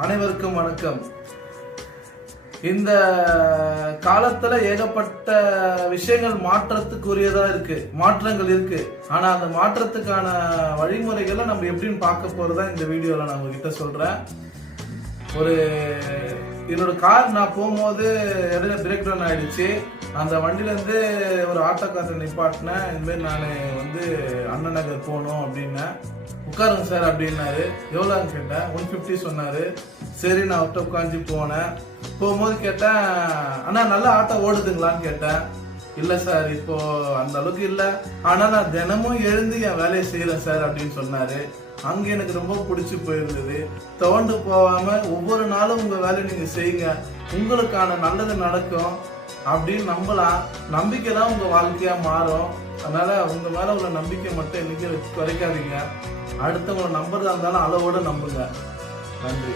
அனைவருக்கும் வணக்கம். இந்த காலத்துல ஏகப்பட்ட விஷயங்கள் மாற்றத்துக்குரியதா இருக்கு, மாற்றங்கள் இருக்கு. ஆனா அந்த மாற்றத்துக்கான வழிமுறைகளை நம்ம எப்படின்னு பார்க்க போறதா இந்த வீடியோல நான் உங்ககிட்ட சொல்றேன். என்னோட கார் நான் போகும்போது இடையில பிரேக் டவுன் ஆயிடுச்சு. அந்த வண்டியில இருந்து ஒரு ஆட்டோக்காரரை நிப்பாட்டினேன். இந்த மாதிரி நான் அண்ணா நகர் போகணும் அப்படின்னேன். உட்காருங்க சார் அப்படின்னாரு. எவ்வளோன்னு கேட்டேன். 150 சொன்னாரு. சரி, நான் அவர்கிட்ட உட்காந்து போனேன். போகும்போது கேட்டேன், அண்ணா நல்ல ஆட்டோ ஓடுதுங்களான்னு கேட்டேன். இல்லை சார், இப்போ அந்த அளவுக்கு இல்லை, ஆனால் நான் தினமும் எழுந்து என் வேலையை செய்கிறேன் சார் அப்படின்னு சொன்னாரு. அங்கே எனக்கு ரொம்ப பிடிச்சி போயிருந்தது. தோண்டு போகாம ஒவ்வொரு நாளும் உங்க வேலையை நீங்க செய்யுங்க, உங்களுக்கான நல்லது நடக்கும் அப்படின்னு நம்பலாம். நம்பிக்கை தான் உங்க வாழ்க்கையா மாறும். அதனால உங்க மேல உள்ள நம்பிக்கை மட்டும் என்னைக்கு குறைக்காதீங்க. அடுத்தவங்களை நம்புறதா இருந்தாலும் அளவோட நம்புங்க. நன்றி.